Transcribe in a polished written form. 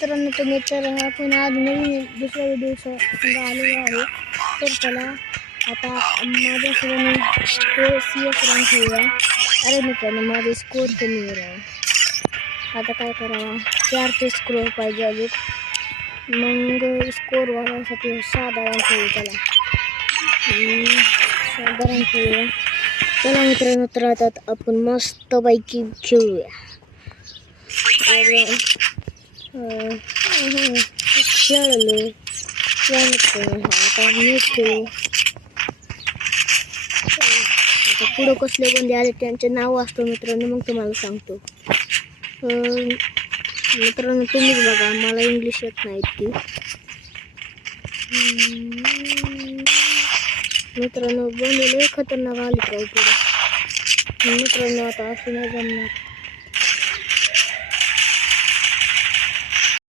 तर आपण आज नवीन दुसऱ्या व्हिडिओ आलेलो आहे. तर चला आता माझ्या CS रँक खेळूया. अरे मित्रांनो, माझे स्कोर कमी आहे. आता काय करावा, 4 ते स्कोर पाहिजे अजून. मग स्कोर वाढवण्यासाठी साधारण खेळू. साधारण खेळूया. चला मित्रांनो, तर आता आपण मस्तपैकी खेळूया. खेळलो आता नीट खेळू. आता पुढं कसले बंदे आले त्यांचे नाव असतो मित्रांनो, मग तुम्हाला सांगतो. मित्रांनो तुम्हीच बघा, मला इंग्लिश येत नाही ती. मित्रांनो बंदे लय खतरनाक आले पुढे. मित्रांनो आता असं नाही जमणार.